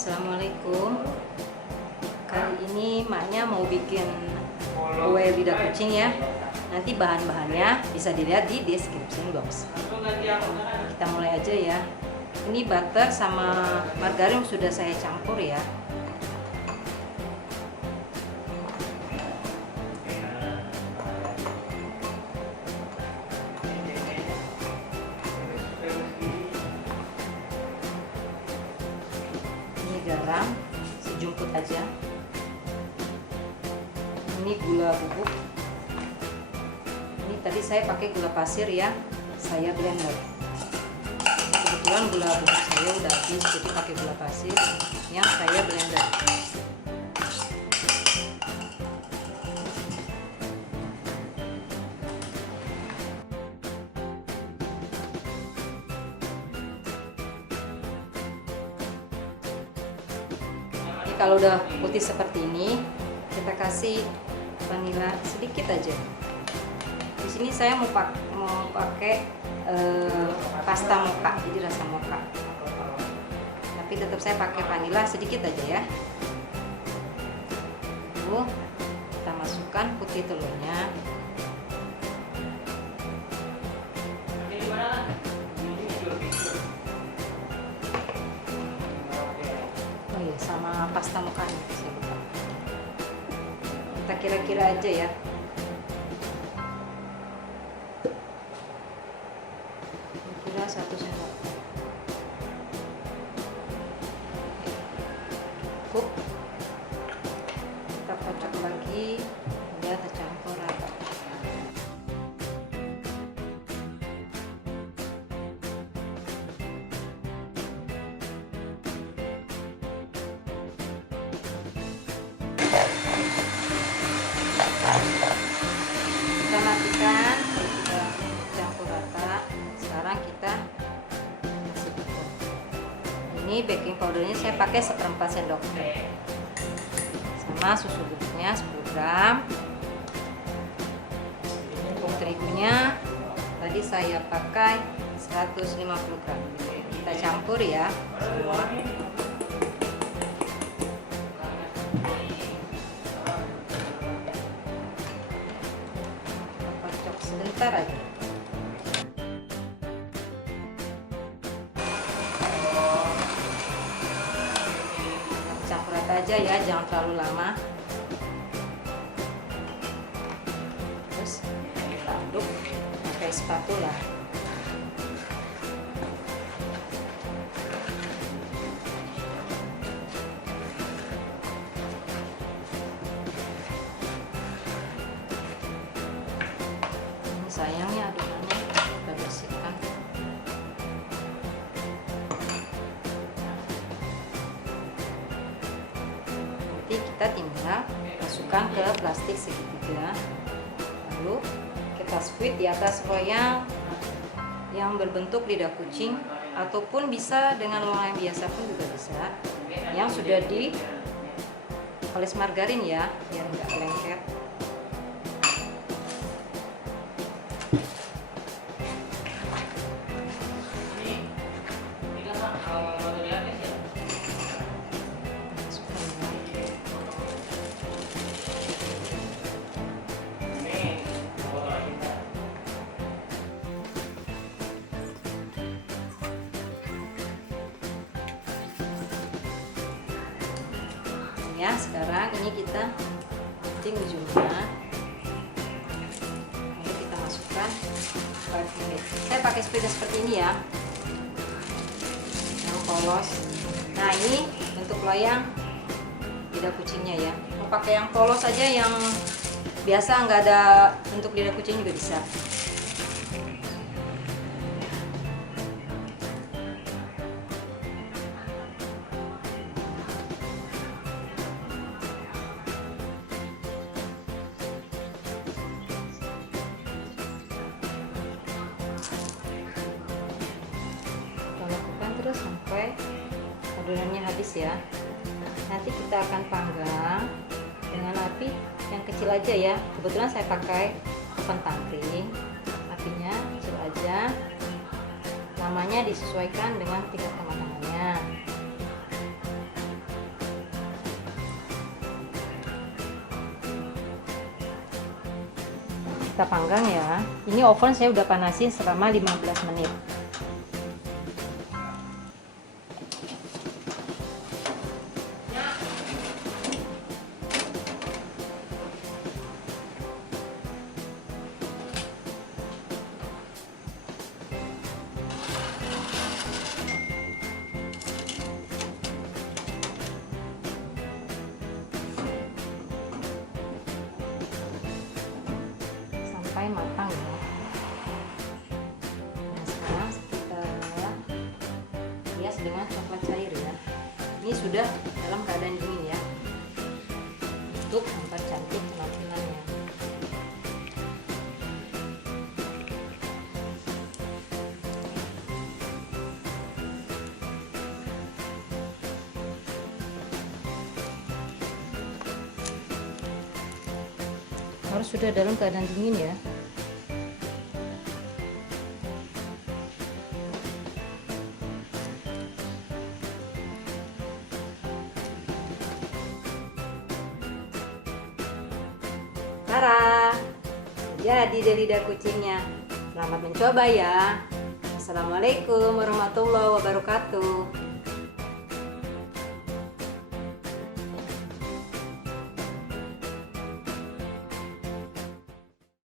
Assalamualaikum. Kali ini maknya mau bikin kue lidah kucing ya. Nanti bahan-bahannya bisa dilihat di description box. Kita mulai aja ya. Ini butter sama margarin sudah saya campur ya. Garam sejumput aja. Ini gula bubuk. Ini tadi saya pakai gula pasir ya, saya blender. Kebetulan gula bubuk saya udah habis, jadi pakai gula pasir yang saya blender. Kalau udah putih seperti ini, kita kasih vanila sedikit aja. Di sini saya mau pakai pasta mocha, jadi rasa mocha. Tapi tetap saya pakai vanila sedikit aja ya. Lalu kita masukkan putih telurnya. Sama pasta mocha saya lupa. Kita kira-kira aja ya. Kira 1 sendok. Cukup. Kita kocok lagi hingga tercampur rata. Kita matikan, sudah campur rata. Sekarang kita kasih butter. Ini baking powdernya saya pakai 1/4 sendok teh, sama susu bubuknya 10 gram. Tepung terigunya tadi saya pakai 150 gram. Kita campur ya semua. Sebentar aja. Campur rata aja ya, jangan terlalu lama. Terus kita aduk pakai spatula. Sayangnya adonannya kita bersihkan. Nanti kita tinggal masukkan ke plastik segitiga, lalu kita squeeze di atas loyang yang berbentuk lidah kucing, ataupun bisa dengan loyang biasa pun juga bisa, yang sudah dioles margarin ya, biar nggak lengket. Ya, sekarang ini kita gunting ujungnya, lalu kita masukkan spatula. Saya pakai spatula seperti ini ya, yang polos. Nah, ini bentuk loyang lidah kucingnya ya. Mau pakai yang polos aja, yang biasa nggak ada bentuk lidah kucing juga bisa. Terus sampai adonannya habis ya. Nanti kita akan panggang dengan api yang kecil aja ya. Kebetulan saya pakai oven tangkring, apinya kecil aja. Lamanya disesuaikan dengan tingkat kematangannya. Kita panggang ya. Ini oven saya udah panasin selama 15 menit. Sampai matang ya. Nah, sekarang kita hias dengan coklat cair ya. Ini sudah dalam keadaan dingin ya, untuk mempercantik penampilannya. Harus sudah dalam keadaan dingin ya. Tara, jadi deh lidah kucingnya. Selamat mencoba ya. Assalamualaikum warahmatullahi wabarakatuh.